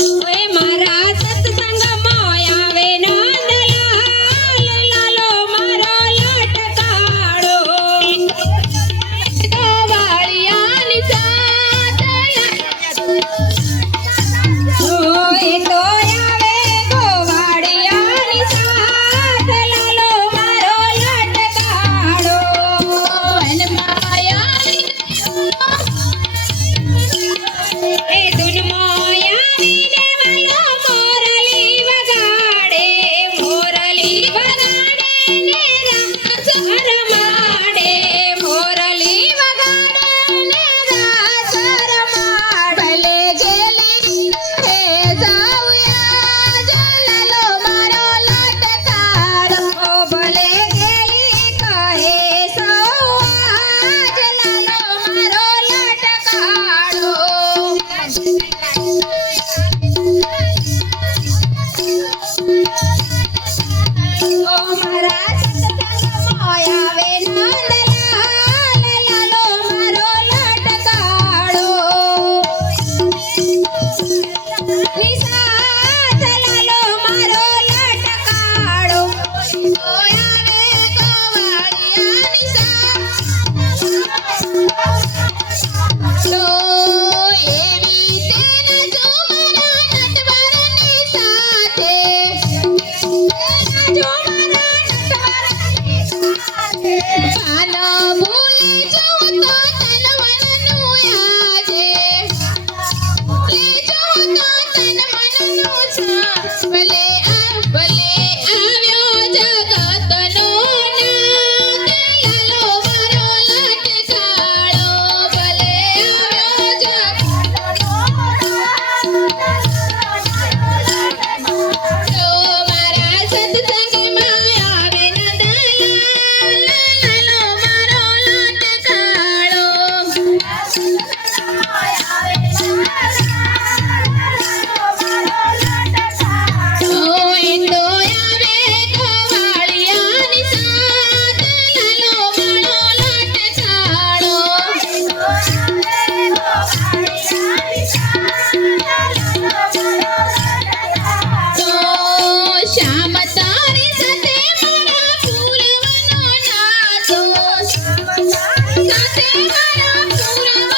Wait. Yeah.